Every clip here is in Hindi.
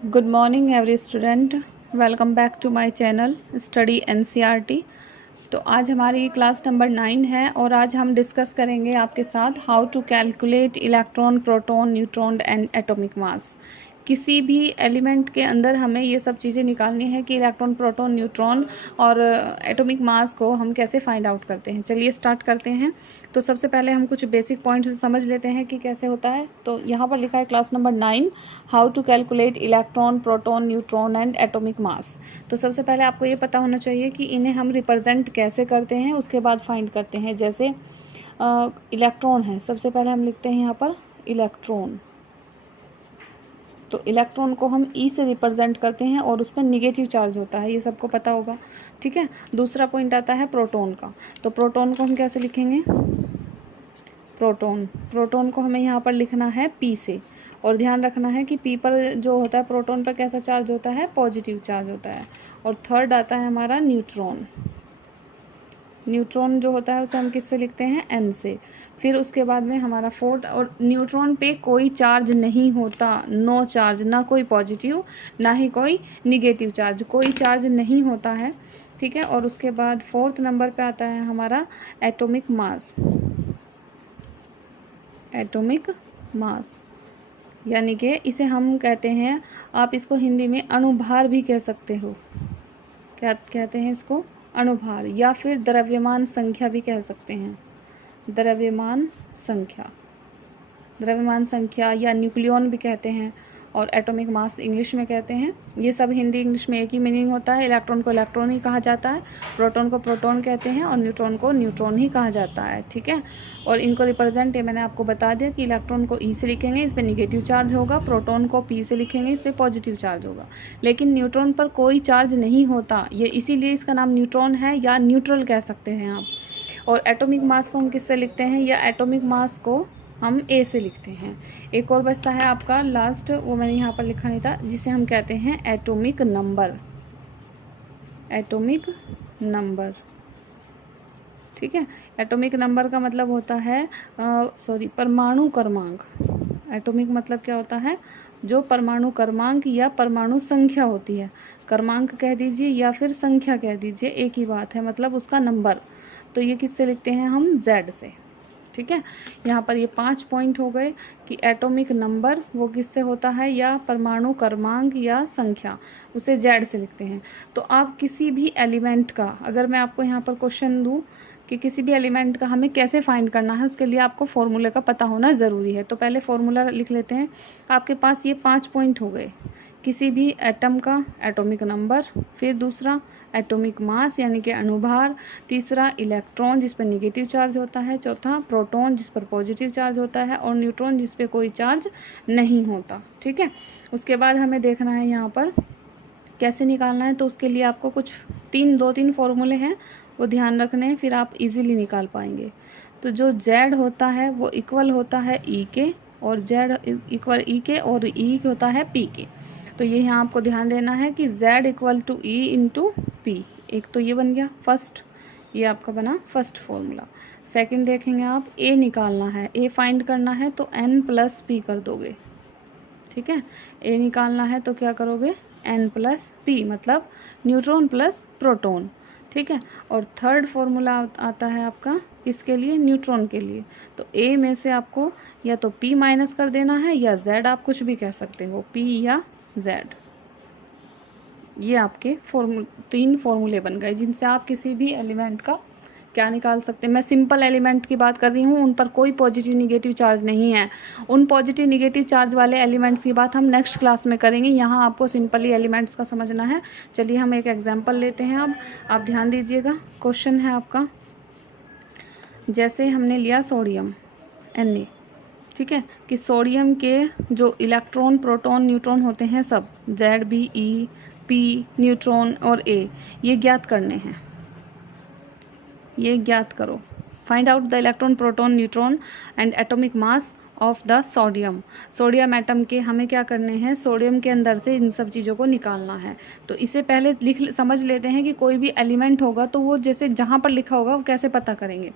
Good morning every student. Welcome back to my channel Study NCERT. तो आज हमारी क्लास नंबर 9 है और आज हम डिस्कस करेंगे आपके साथ how to calculate electron, proton, neutron and atomic mass. किसी भी एलिमेंट के अंदर हमें ये सब चीज़ें निकालनी है कि इलेक्ट्रॉन, प्रोटॉन, न्यूट्रॉन और एटॉमिक मास को हम कैसे फाइंड आउट करते हैं। चलिए स्टार्ट करते हैं। तो सबसे पहले हम कुछ बेसिक पॉइंट्स समझ लेते हैं कि कैसे होता है। तो यहाँ पर लिखा है class number 9 how to calculate electron, proton, neutron and atomic mass. तो सबसे पहले आपको ये पता होना चाहिए कि इन्हें हम रिप्रेजेंट कैसे करते हैं, उसके बाद फाइंड करते हैं। जैसे इलेक्ट्रॉन है, सबसे पहले हम लिखते हैं यहाँ पर इलेक्ट्रॉन। तो इलेक्ट्रॉन को हम ई से रिप्रेजेंट करते हैं और उस पर निगेटिव चार्ज होता है, ये सबको पता होगा। ठीक है। दूसरा पॉइंट आता है प्रोटॉन का। तो प्रोटॉन को हम कैसे लिखेंगे? प्रोटॉन को हमें यहाँ पर लिखना है पी से, और ध्यान रखना है कि पी पर जो होता है प्रोटॉन पर कैसा चार्ज होता है? पॉजिटिव चार्ज होता है। और थर्ड आता है हमारा न्यूट्रॉन। न्यूट्रॉन जो होता है उसे हम किससे लिखते हैं? एन से। फिर उसके बाद में हमारा फोर्थ, और न्यूट्रॉन पे कोई चार्ज नहीं होता, नो चार्ज, ना कोई पॉजिटिव ना ही कोई निगेटिव चार्ज, कोई चार्ज नहीं होता है। ठीक है। और उसके बाद फोर्थ नंबर पे आता है हमारा एटॉमिक मास। एटॉमिक मास यानी कि इसे हम कहते हैं, आप इसको हिंदी में अणुभार भी कह सकते हो। क्या कहते हैं इसको? अणुभार, या फिर द्रव्यमान संख्या भी कह सकते हैं। द्रव्यमान संख्या, द्रव्यमान संख्या या न्यूक्लियन भी कहते हैं, और एटॉमिक मास इंग्लिश में कहते हैं। ये सब हिंदी इंग्लिश में एक ही मीनिंग होता है। इलेक्ट्रॉन को इलेक्ट्रॉन ही कहा जाता है, प्रोटॉन को प्रोटॉन कहते हैं, और न्यूट्रॉन को न्यूट्रॉन ही कहा जाता है। ठीक है। और इनको रिप्रेजेंट मैंने आपको बता दिया कि इलेक्ट्रॉन को ई से लिखेंगे, इस पर निगेटिव चार्ज होगा। प्रोटॉन को पी से लिखेंगे, इस पर पॉजिटिव चार्ज होगा। लेकिन न्यूट्रॉन पर कोई चार्ज नहीं होता, ये इसीलिए इसका नाम न्यूट्रॉन है, या न्यूट्रल कह सकते हैं आप। और एटॉमिक मास को हम किससे लिखते हैं? या एटॉमिक मास को हम ए से लिखते हैं। एक और बचता है आपका लास्ट, वो मैंने यहाँ पर लिखा नहीं था, जिसे हम कहते हैं एटॉमिक नंबर। Atomic number. ठीक है। एटॉमिक नंबर का मतलब होता है परमाणु क्रमांक। एटॉमिक मतलब क्या होता है? जो परमाणु क्रमांक या परमाणु संख्या होती है। क्रमांक कह दीजिए या फिर संख्या कह दीजिए, एक ही बात है, मतलब उसका नंबर। तो ये किससे लिखते हैं हम? जेड से। ठीक है। यहाँ पर ये 5 पॉइंट हो गए कि एटॉमिक नंबर वो किससे होता है, या परमाणु क्रमांक या संख्या, उसे जेड से लिखते हैं। तो आप किसी भी एलिमेंट का, अगर मैं आपको यहाँ पर क्वेश्चन दूँ कि किसी भी एलिमेंट का हमें कैसे फाइंड करना है, उसके लिए आपको फॉर्मूले का पता होना ज़रूरी है। तो पहले फॉर्मूला लिख लेते हैं। आपके पास ये 5 पॉइंट हो गए। किसी भी एटम का एटॉमिक नंबर, फिर दूसरा एटॉमिक मास यानी कि अणुभार, तीसरा इलेक्ट्रॉन जिस पर निगेटिव चार्ज होता है, चौथा प्रोटॉन जिस पर पॉजिटिव चार्ज होता है, और न्यूट्रॉन जिस पर कोई चार्ज नहीं होता। ठीक है। उसके बाद हमें देखना है यहाँ पर कैसे निकालना है। तो उसके लिए आपको कुछ 3 फॉर्मूले हैं, वो ध्यान रखने हैं, फिर आप इजीली निकाल पाएंगे। तो जो जेड होता है वो इक्वल होता है ई के, और जेड इक्वल ई के, और ई होता है पी के। तो ये यहाँ आपको ध्यान देना है कि z equal to E into P. एक तो ये बन गया फर्स्ट, ये आपका बना फर्स्ट फॉर्मूला। सेकंड देखेंगे आप, a निकालना है, a फाइंड करना है तो n प्लस पी कर दोगे। ठीक है। a निकालना है तो क्या करोगे? n प्लस पी, मतलब न्यूट्रॉन प्लस प्रोटॉन। ठीक है। और थर्ड फॉर्मूला आता है आपका किसके लिए? न्यूट्रॉन के लिए। तो a में से आपको या तो p माइनस कर देना है, या z, आप कुछ भी कह सकते हो, p या z। ये आपके 3 फॉर्मूले बन गए जिनसे आप किसी भी एलिमेंट का क्या निकाल सकते हैं। मैं सिंपल एलिमेंट की बात कर रही हूँ, उन पर कोई पॉजिटिव निगेटिव चार्ज नहीं है। उन पॉजिटिव निगेटिव चार्ज वाले एलिमेंट्स की बात हम नेक्स्ट क्लास में करेंगे। यहाँ आपको सिंपली एलिमेंट्स का समझना है। चलिए हम एक एग्जांपल लेते हैं। अब आप ध्यान दीजिएगा, क्वेश्चन है आपका, जैसे हमने लिया सोडियम Na। ठीक है। कि सोडियम के जो इलेक्ट्रॉन, प्रोटॉन, न्यूट्रॉन होते हैं सब, जेड, बी, ई, पी, न्यूट्रॉन और ए, ये ज्ञात करने हैं। ये ज्ञात करो। Find out the electron, proton, neutron and atomic mass of the sodium. Sodium atom के हमें क्या करने हैं? सोडियम के अंदर से इन सब चीज़ों को निकालना है। तो इसे पहले समझ लेते हैं कि कोई भी एलिमेंट होगा तो वो जैसे जहाँ पर लिखा होगा वो कैसे पता करेंगे।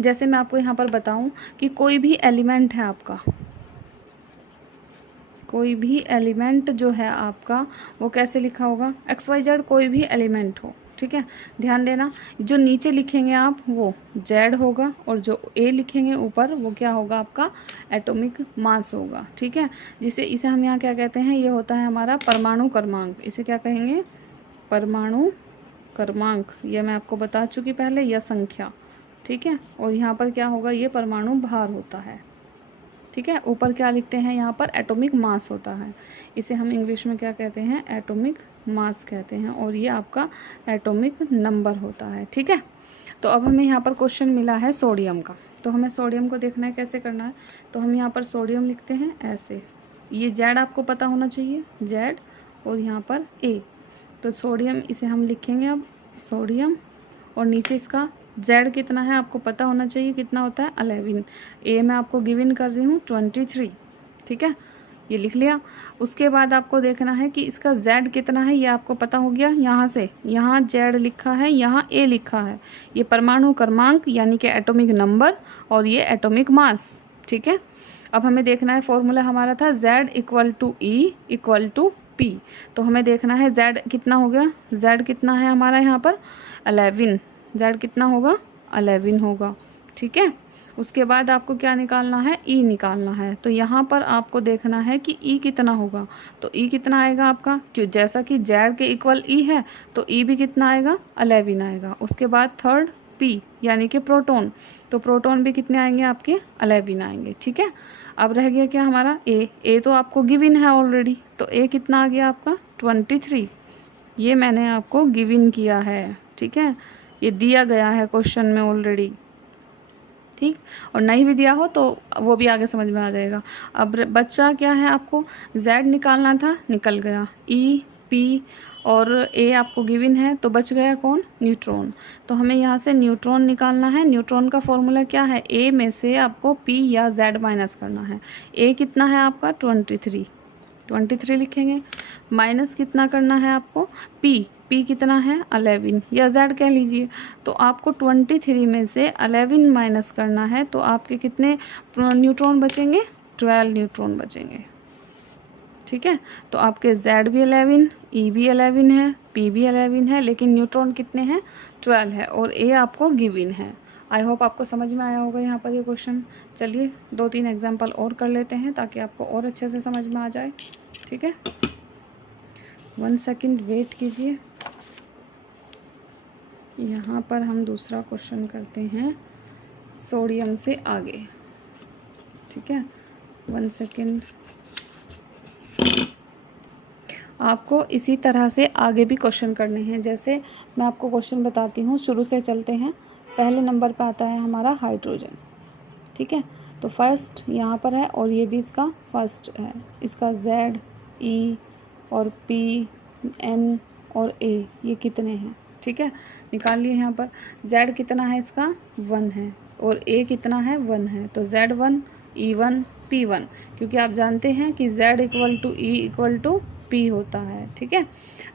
जैसे मैं आपको यहाँ पर बताऊँ कि कोई भी एलिमेंट है आपका, कोई भी एलिमेंट जो है आपका वो कैसे लिखा होगा, XYZ कोई भी एलिमेंट हो, ठीक है। ध्यान देना, जो नीचे लिखेंगे आप वो Z होगा और जो A लिखेंगे ऊपर वो क्या होगा आपका एटॉमिक मास होगा, ठीक है। इसे हम यहाँ क्या कहते हैं, ये होता है हमारा परमाणु क्रमांक। इसे क्या कहेंगे, परमाणु क्रमांक, ये मैं आपको बता चुकी पहले, या संख्या, ठीक है। और यहाँ पर क्या होगा, ये परमाणु भार होता है, ठीक है। ऊपर क्या लिखते हैं यहाँ पर, एटॉमिक मास होता है। इसे हम इंग्लिश में क्या कहते हैं, एटॉमिक मास कहते हैं। और ये आपका एटॉमिक नंबर होता है, ठीक है। तो अब हमें यहाँ पर क्वेश्चन मिला है सोडियम का, तो हमें सोडियम को देखना है कैसे करना है। तो हम यहाँ पर सोडियम लिखते हैं ऐसे, ये Z आपको पता होना चाहिए, Z, और यहाँ पर A। तो सोडियम इसे हम लिखेंगे अब सोडियम, और नीचे इसका Z कितना है आपको पता होना चाहिए, कितना होता है 11। A मैं आपको गिवन कर रही हूँ 23, ठीक है, ये लिख लिया। उसके बाद आपको देखना है कि इसका Z कितना है, ये आपको पता हो गया। यहाँ से यहाँ Z लिखा है, यहाँ A लिखा है, ये परमाणु क्रमांक यानी कि एटॉमिक नंबर, और ये एटॉमिक मास, ठीक है। अब हमें देखना है, फॉर्मूला हमारा था Z = E = P। तो हमें देखना है Z कितना हो गया, Z कितना है हमारा यहाँ पर 11, Z कितना होगा 11 होगा, ठीक है। उसके बाद आपको क्या निकालना है, E निकालना है। तो यहाँ पर आपको देखना है कि E कितना होगा, तो E कितना आएगा आपका, क्यों जैसा कि Z के इक्वल E है तो E भी कितना आएगा 11 आएगा। उसके बाद थर्ड P यानी कि प्रोटॉन, तो प्रोटॉन भी कितने आएंगे आपके 11 आएंगे, ठीक है। अब रह गया क्या हमारा A तो आपको गिवन है ऑलरेडी, तो A कितना आ गया आपका 23, ये मैंने आपको गिवन किया है, ठीक है, ये दिया गया है क्वेश्चन में ऑलरेडी, ठीक। और नहीं भी दिया हो तो वो भी आगे समझ में आ जाएगा। अब बच्चा क्या है, आपको Z निकालना था, निकल गया, E P और A आपको गिवन है, तो बच गया कौन, न्यूट्रॉन। तो हमें यहाँ से न्यूट्रॉन निकालना है। न्यूट्रॉन का फॉर्मूला क्या है, A में से आपको P या Z माइनस करना है। A कितना है आपका 23 लिखेंगे, माइनस कितना करना है आपको P कितना है 11 या Z कह लीजिए। तो आपको 23 में से 11 माइनस करना है, तो आपके कितने न्यूट्रॉन बचेंगे, 12 न्यूट्रॉन बचेंगे, ठीक है। तो आपके Z भी 11, E भी 11 है, P भी 11 है, लेकिन न्यूट्रॉन कितने हैं 12 है, और A आपको गिवन है। आई होप आपको समझ में आया होगा यहाँ पर ये क्वेश्चन। चलिए 2-3 एग्जाम्पल और कर लेते हैं ताकि आपको और अच्छे से समझ में आ जाए, ठीक है। 1 सेकंड वेट कीजिए, यहाँ पर हम दूसरा क्वेश्चन करते हैं सोडियम से आगे, ठीक है। 1 सेकंड, आपको इसी तरह से आगे भी क्वेश्चन करने हैं। जैसे मैं आपको क्वेश्चन बताती हूँ, शुरू से चलते हैं। पहले नंबर पर आता है हमारा हाइड्रोजन, ठीक है। तो फर्स्ट यहाँ पर है, और ये भी इसका फर्स्ट है। इसका Z, E और P, N और A ये कितने हैं, ठीक है, निकाल लिए। यहाँ पर Z कितना है इसका 1 है, और A कितना है 1 है, तो Z1 E1 P1, क्योंकि आप जानते हैं कि Z = E = P होता है, ठीक है।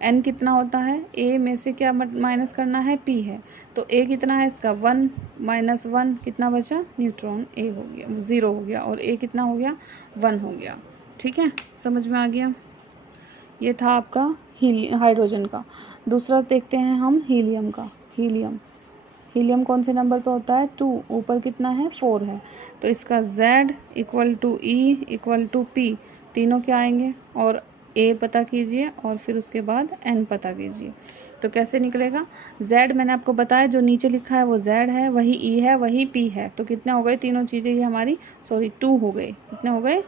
N कितना होता है, A में से क्या माइनस करना है, P है, तो A कितना है इसका 1 - 1 कितना बचा, न्यूट्रॉन, A हो गया 0 हो गया, और A कितना हो गया 1 हो गया, ठीक है, समझ में आ गया। ये था आपका हाइड्रोजन का। दूसरा देखते हैं हम हीलियम का। हीलियम कौन से नंबर पर होता है, 2, ऊपर कितना है 4 है, तो इसका Z = E = P, तीनों क्या आएंगे, और A पता कीजिए और फिर उसके बाद N पता कीजिए। तो कैसे निकलेगा, Z मैंने आपको बताया जो नीचे लिखा है वो Z है, वही E है, वही P है, तो कितने हो गए तीनों चीज़ें, ये हमारी 2 हो गए। कितने हो गए,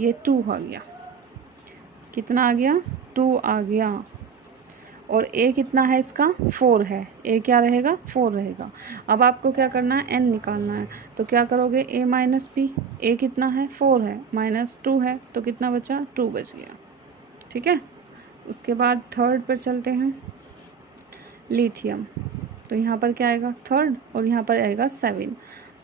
ये 2 हो गया, कितना आ गया 2 आ गया। और A कितना है इसका 4 है, A क्या रहेगा 4 रहेगा। अब आपको क्या करना है, N निकालना है, तो क्या करोगे A - P, A कितना है 4 है, -2 है, तो कितना बचा 2 बच गया, ठीक है। उसके बाद थर्ड पर चलते हैं, लिथियम। तो यहाँ पर क्या आएगा थर्ड, और यहाँ पर आएगा 7,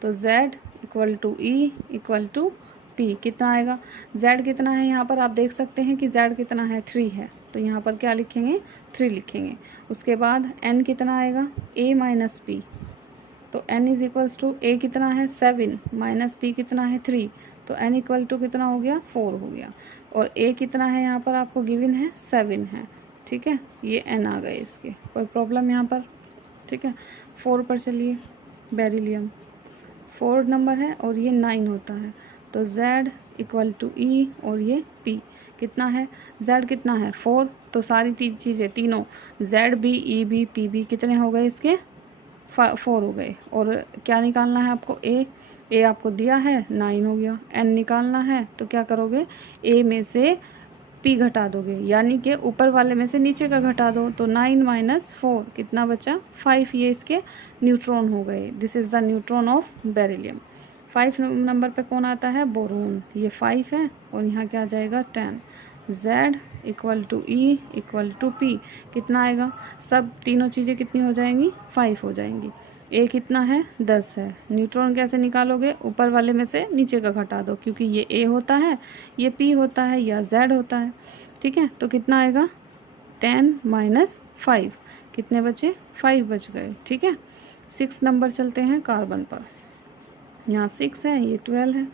तो Z = E = P, कितना आएगा, Z कितना है यहाँ पर आप देख सकते हैं कि Z कितना है 3 है, तो यहाँ पर क्या लिखेंगे 3 लिखेंगे। उसके बाद N कितना आएगा, A - P, तो N = A कितना है 7 - P कितना है 3, तो n इक्वल टू कितना हो गया 4 हो गया। और a कितना है यहाँ पर आपको गिवन है 7 है, ठीक है, ये n आ गए इसके, कोई प्रॉब्लम यहाँ पर, ठीक है। 4 पर चलिए, बेरिलियम 4 नंबर है और ये 9 होता है, तो Z इक्वल टू E और ये P कितना है, Z कितना है 4, तो सारी चीज़ें तीनों Z भी E भी P भी कितने हो गए इसके 4 हो गए। और क्या निकालना है आपको, A आपको दिया है 9 हो गया, N निकालना है तो क्या करोगे, A में से P घटा दोगे, यानी कि ऊपर वाले में से नीचे का घटा दो, तो 9 माइनस 4 कितना बचा 5, ये इसके न्यूट्रॉन हो गए। This is the neutron of beryllium. 5 number पे कौन आता है, बोरोन, ये 5 है और यहाँ क्या आ जाएगा 10। Z equal to E equal to P कितना आएगा, सब तीनों चीज़ें कितनी हो जाएंगी 5 हो जाएंगी। A कितना है 10 है, न्यूट्रॉन कैसे निकालोगे, ऊपर वाले में से नीचे का घटा दो, क्योंकि ये A होता है, ये P होता है या Z होता है, ठीक है। तो कितना आएगा 10 माइनस 5, कितने बचे 5 बच गए, ठीक है। 6 नंबर चलते हैं कार्बन पर, यहाँ 6 है, ये 12 है।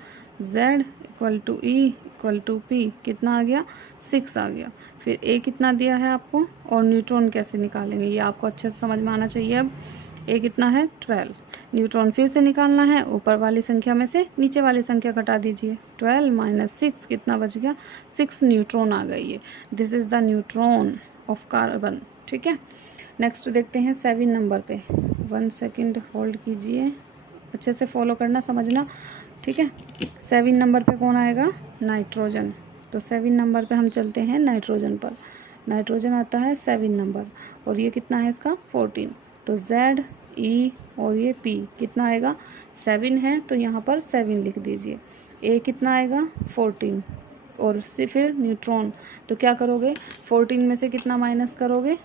Z equal to E equal to P कितना आ गया 6 आ गया। फिर A कितना दिया है आपको, और न्यूट्रॉन कैसे निकालेंगे ये आपको अच्छे से समझ में आना चाहिए। अब A कितना है 12, न्यूट्रॉन फिर से निकालना है, ऊपर वाली संख्या में से नीचे वाली संख्या घटा दीजिए, 12 माइनस 6 कितना बच गया 6 न्यूट्रॉन आ गई है। This is the neutron of carbon, ठीक है। नेक्स्ट देखते हैं 7 नंबर पे, 1 सेकेंड होल्ड कीजिए, अच्छे से फॉलो करना समझना, ठीक है। 7 नंबर पे कौन आएगा, नाइट्रोजन, तो 7 नंबर पे हम चलते हैं नाइट्रोजन पर। नाइट्रोजन आता है 7 नंबर और ये कितना है इसका 14, तो Z E और ये P कितना आएगा 7 है, तो यहाँ पर 7 लिख दीजिए। A कितना आएगा 14 और फिर न्यूट्रॉन, तो क्या करोगे 14 में से कितना माइनस करोगे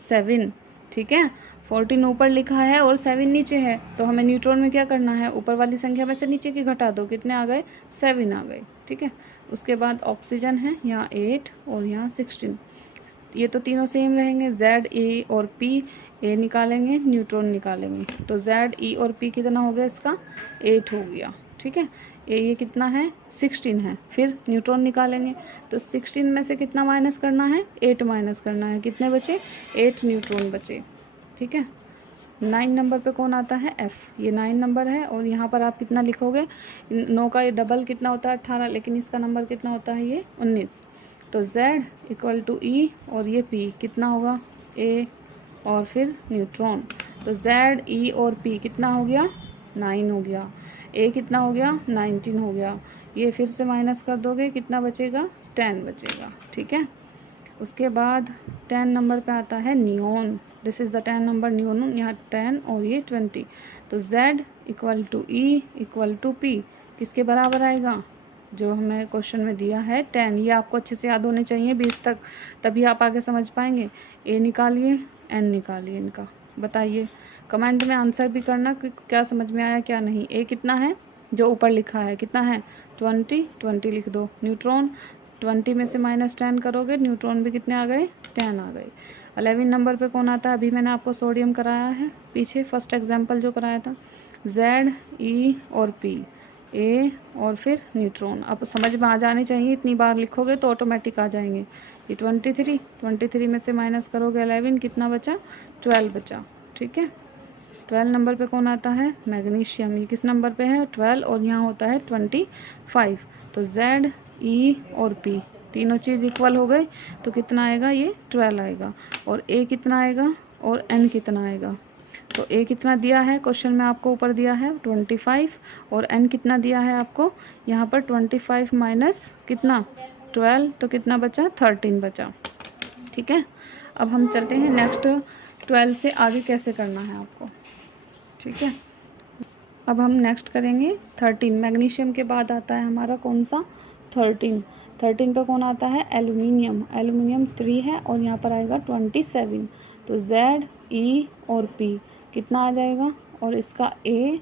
7, ठीक है। 14 ऊपर लिखा है और 7 नीचे है, तो हमें न्यूट्रॉन में क्या करना है, ऊपर वाली संख्या में से नीचे की घटा दो, कितने आ गए 7 आ गए, ठीक है। उसके बाद ऑक्सीजन है यहाँ 8 और यहाँ 16, ये तो तीनों सेम रहेंगे, Z E और P, A निकालेंगे न्यूट्रॉन निकालेंगे, तो Z E और P कितना हो गया इसका 8 हो गया, ठीक है। ये कितना है 16 है, फिर न्यूट्रॉन निकालेंगे, तो 16 में से कितना माइनस करना है 8 माइनस करना है, कितने बचे 8 न्यूट्रॉन बचे, ठीक है। 9 नंबर पे कौन आता है F, ये 9 नंबर है और यहाँ पर आप कितना लिखोगे, 9 का ये डबल कितना होता है 18, लेकिन इसका नंबर कितना होता है ये 19, तो Z इक्वल टू E और ये P कितना होगा A और फिर न्यूट्रॉन, तो Z E और P कितना हो गया 9 हो गया, A कितना हो गया 19 हो गया, ये फिर से माइनस कर दोगे कितना बचेगा 10 बचेगा, ठीक है। उसके बाद 10 नंबर पे आता है neon, this is the 10 number neon, यहाँ 10 और ये 20, तो Z equal to E equal to P किसके बराबर आएगा, जो हमें क्वेश्चन में दिया है 10, ये आपको अच्छे से याद होने चाहिए 20 तक, तभी आप आगे समझ पाएंगे। A निकालिए N निकालिए, इनका बताइए, कमेंट में आंसर भी करना कि क्या समझ में आया क्या नहीं। A कितना है, जो ऊपर लिखा है कितना है 20 लिख दो, न्यूट्रॉन 20 में से माइनस 10 करोगे, न्यूट्रॉन भी कितने आ गए 10 आ गए। 11 नंबर पे कौन आता है, अभी मैंने आपको सोडियम कराया है पीछे फर्स्ट एग्जाम्पल जो कराया था, Z E और P A और फिर न्यूट्रॉन, अब समझ में आ जानी चाहिए, इतनी बार लिखोगे तो ऑटोमेटिक आ जाएंगे। ये 23 में से माइनस करोगे 11, कितना बचा 12 बचा, ठीक है। 12 नंबर पे कौन आता है, मैग्नीशियम, ये किस नंबर पे है 12 और यहाँ होता है 25, तो Z E और P तीनों चीज़ इक्वल हो गई, तो कितना आएगा ये 12 आएगा, और A कितना आएगा और N कितना आएगा, तो A कितना दिया है क्वेश्चन में आपको ऊपर दिया है 25 और N कितना दिया है आपको यहाँ पर 25 माइनस कितना 12, तो कितना बचा 13 बचा, ठीक है। अब हम चलते हैं नेक्स्ट 12 से आगे कैसे करना है आपको, ठीक है। अब हम नेक्स्ट करेंगे 13, मैग्नीशियम के बाद आता है हमारा कौन सा 13 पे कौन आता है एल्यूमिनियम 3 है और यहाँ पर आएगा 27, तो Z E और P कितना आ जाएगा, और इसका A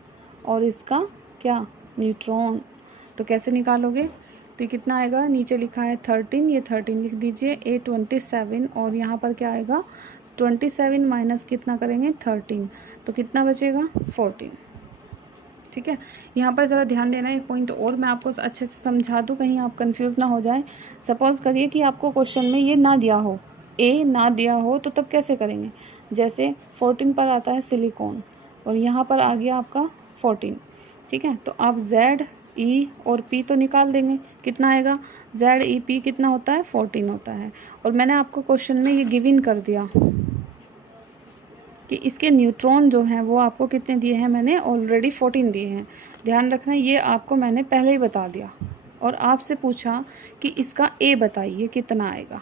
और इसका क्या न्यूट्रॉन, तो कैसे निकालोगे, तो ये कितना आएगा, नीचे लिखा है 13, ये 13 लिख दीजिए, A 27 और यहाँ पर क्या आएगा 27 माइनस कितना करेंगे 13, तो कितना बचेगा 14, ठीक है। यहाँ पर ज़रा ध्यान देना, एक पॉइंट और मैं आपको अच्छे से समझा दूँ, कहीं आप कंफ्यूज ना हो जाए। सपोज़ करिए कि आपको क्वेश्चन में ये ना दिया हो, ए ना दिया हो, तो तब कैसे करेंगे। जैसे 14 पर आता है सिलिकॉन और यहाँ पर आ गया आपका 14, ठीक है। तो आप Z, E और P तो निकाल देंगे, कितना आएगा Z, E, P कितना होता है 14 होता है। और मैंने आपको क्वेश्चन में ये गिवन कर दिया कि इसके न्यूट्रॉन जो हैं वो आपको कितने दिए हैं, मैंने ऑलरेडी 14 दिए हैं। ध्यान रखना, ये आपको मैंने पहले ही बता दिया और आपसे पूछा कि इसका ए बताइए कितना आएगा,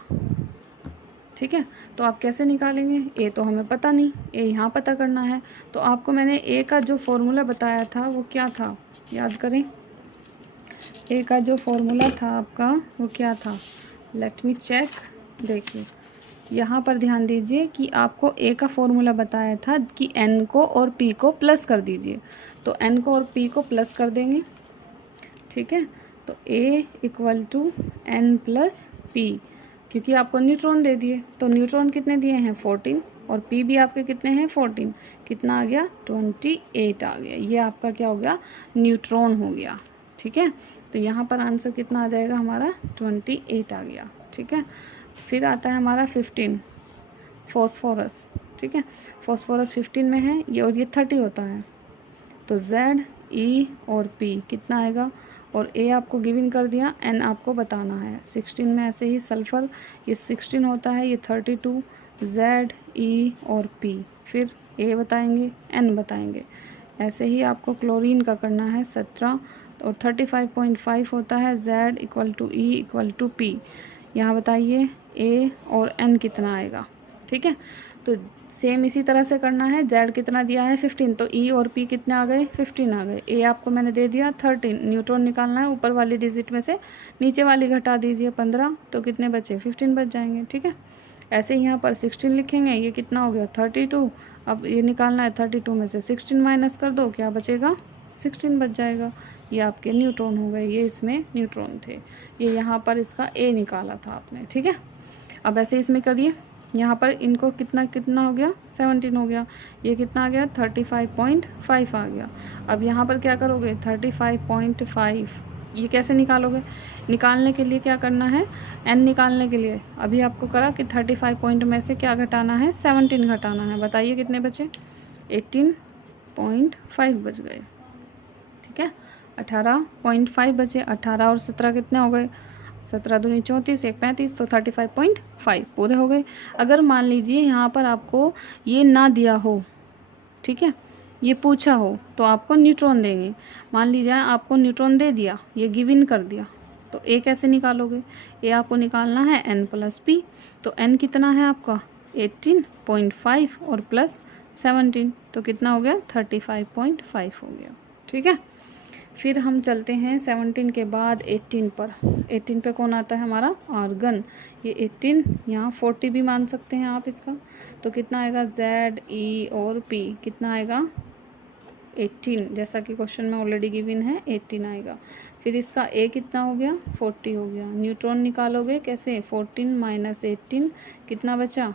ठीक है। तो आप कैसे निकालेंगे, ए तो हमें पता नहीं, ए यहाँ पता करना है। तो आपको मैंने ए का जो फॉर्मूला बताया था वो क्या था, याद करें। ए का जो फॉर्मूला था आपका वो क्या था, लेट मी चेक। देखिए यहाँ पर ध्यान दीजिए कि आपको ए का फॉर्मूला बताया था कि एन को और पी को प्लस कर दीजिए। तो एन को और पी को प्लस कर देंगे, ठीक है। तो A equal to N plus P, क्योंकि आपको न्यूट्रॉन दे दिए। तो न्यूट्रॉन कितने दिए हैं 14 और पी भी आपके कितने हैं 14, कितना आ गया 28 आ गया। ये आपका क्या हो गया, न्यूट्रॉन हो गया, ठीक है। तो यहाँ पर आंसर कितना आ जाएगा हमारा 28 आ गया, ठीक है। फिर आता है हमारा 15 फॉस्फोरस, ठीक है। फॉस्फोरस 15 में है ये और ये 30 होता है। तो Z, E और P कितना आएगा, और A आपको गिवन कर दिया, N आपको बताना है। 16 में ऐसे ही सल्फ़र ये 16 होता है, ये 32, Z, E और P, फिर A बताएंगे, N बताएंगे। ऐसे ही आपको क्लोरीन का करना है 17 और 35.5 होता है, Z equal to E equal to P। यहाँ बताइए A और N कितना आएगा, ठीक है। तो सेम इसी तरह से करना है। Z कितना दिया है 15, तो E और P कितने आ गए 15 आ गए। A आपको मैंने दे दिया 13, न्यूट्रॉन निकालना है, ऊपर वाली डिजिट में से नीचे वाली घटा दीजिए 15, तो कितने बचे 15 बच जाएंगे, ठीक है। ऐसे ही यहाँ पर 16 लिखेंगे, ये कितना हो गया 32। अब ये निकालना है 32 में से 16 माइनस कर दो, क्या बचेगा 16 बच जाएगा। ये आपके न्यूट्रॉन हो गए, ये इसमें न्यूट्रॉन थे, ये यहाँ पर इसका A निकाला था आपने, ठीक है। अब ऐसे इसमें करिए, यहाँ पर इनको कितना कितना हो गया 17 हो गया, ये कितना आ गया 35.5 आ गया। अब यहाँ पर क्या करोगे 35.5, ये कैसे निकालोगे, निकालने के लिए क्या करना है, n निकालने के लिए अभी आपको करा कि 35 पॉइंट में से क्या घटाना है 17 घटाना है। बताइए कितने बचे 18.5 बच गए, ठीक है। 18.5 बचे, 18 और 17 कितने हो गए 17 दूनी 34, 1 35, तो 35.5 पूरे हो गए। अगर मान लीजिए यहाँ पर आपको ये ना दिया हो, ठीक है, ये पूछा हो, तो आपको न्यूट्रॉन देंगे। मान लीजिए आपको न्यूट्रॉन दे दिया, ये गिवन कर दिया, तो ए कैसे निकालोगे, ए आपको निकालना है n प्लस पी। तो n कितना है आपका 18.5 और प्लस 17, तो कितना हो गया 35.5 हो गया, ठीक है। फिर हम चलते हैं 17 के बाद 18 पर। 18 पे कौन आता है हमारा आर्गन, ये 18 यहाँ 40 भी मान सकते हैं आप इसका। तो कितना आएगा Z, E और P कितना आएगा 18, जैसा कि क्वेश्चन में ऑलरेडी गिवन है 18 आएगा। फिर इसका A कितना हो गया 40 हो गया। न्यूट्रॉन निकालोगे कैसे 14 माइनस 18 कितना बचा,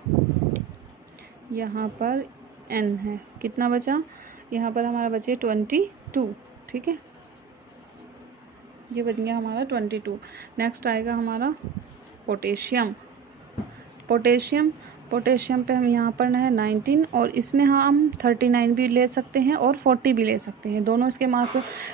यहाँ पर N है, कितना बचा यहाँ पर हमारा बचे 22, ठीक है, ये बन गया हमारा 22। नेक्स्ट आएगा हमारा पोटेशियम। पोटेशियम पे हम यहाँ पर है 19 और इसमें हम 39 भी ले सकते हैं और 40 भी ले सकते हैं, दोनों इसके मार्क्स।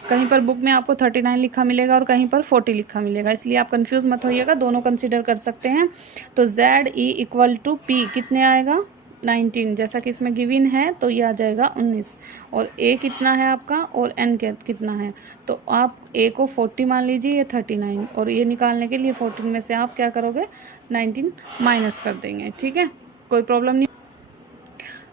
कहीं पर बुक में आपको 39 लिखा मिलेगा और कहीं पर 40 लिखा मिलेगा, इसलिए आप कंफ्यूज मत होइएगा, दोनों कंसीडर कर सकते हैं। तो Z E equal to P कितने आएगा 19, जैसा कि इसमें गिवन है, तो ये आ जाएगा 19। और A कितना है आपका और N कितना है, तो आप A को 40 मान लीजिए, ये 39, और ये निकालने के लिए 14 में से आप क्या करोगे 19 माइनस कर देंगे, ठीक है, कोई प्रॉब्लम नहीं।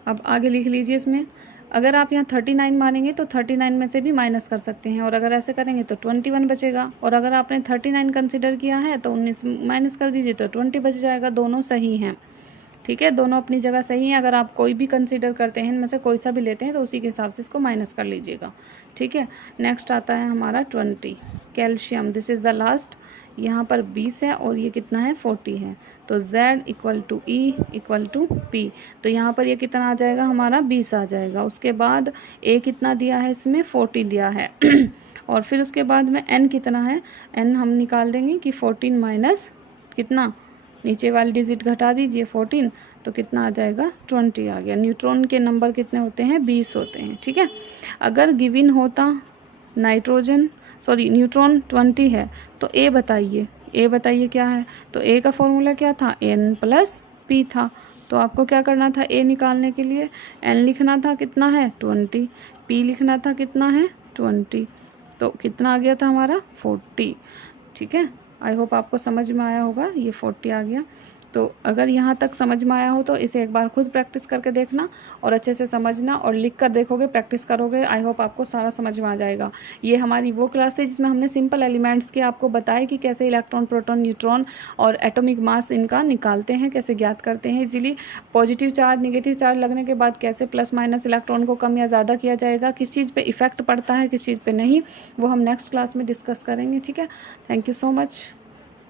अब आगे लिख लीजिए इसमें, अगर आप यहाँ 39 मानेंगे तो 39 में से भी माइनस कर सकते हैं, और अगर ऐसे करेंगे तो 21 बचेगा, और अगर आपने 39 कंसिडर किया है तो 19 माइनस कर दीजिए तो 20 बच जाएगा। दोनों सही हैं, ठीक है, दोनों अपनी जगह सही हैं। अगर आप कोई भी कंसीडर करते हैं इनमें से कोई सा भी लेते हैं तो उसी के हिसाब से इसको माइनस कर लीजिएगा, ठीक है। नेक्स्ट आता है हमारा 20 calcium, this is the last. यहाँ पर 20 है और ये कितना है 40 है, तो Z equal to E equal to P। तो यहाँ पर ये कितना आ जाएगा हमारा 20 आ जाएगा। उसके बाद A कितना दिया है, इसमें 40 दिया है और फिर उसके बाद में N कितना है, N हम निकाल देंगे कि 14 माइनस कितना, नीचे वाली डिजिट घटा दीजिए 14, तो कितना आ जाएगा 20 आ गया। न्यूट्रॉन के नंबर कितने होते हैं, 20 होते हैं। ठीक है, अगर गिवन होता न्यूट्रॉन 20 है तो ए बताइए क्या है, तो ए का फॉर्मूला क्या था, N प्लस P था। तो आपको क्या करना था, ए निकालने के लिए N लिखना था कितना है 20, P लिखना था कितना है 20, तो कितना आ गया था हमारा 40। ठीक है, आई होप आपको समझ में आया होगा, ये 40 आ गया। तो अगर यहाँ तक समझ में आया हो तो इसे एक बार खुद प्रैक्टिस करके देखना और अच्छे से समझना, और लिख कर देखोगे, प्रैक्टिस करोगे, आई होप आपको सारा समझ में आ जाएगा। ये हमारी वो क्लास थी जिसमें हमने सिंपल एलिमेंट्स के आपको बताया कि कैसे इलेक्ट्रॉन, प्रोटॉन, न्यूट्रॉन और एटॉमिक मास इनका निकालते हैं, कैसे ज्ञात करते हैं easily. Positive charge, negative charge लगने के बाद कैसे प्लस माइनस इलेक्ट्रॉन को कम या ज़्यादा किया जाएगा, किस चीज़ पर इफेक्ट पड़ता है, किस चीज़ पर नहीं, वो हम नेक्स्ट क्लास में डिस्कस करेंगे। ठीक है, थैंक यू सो मच।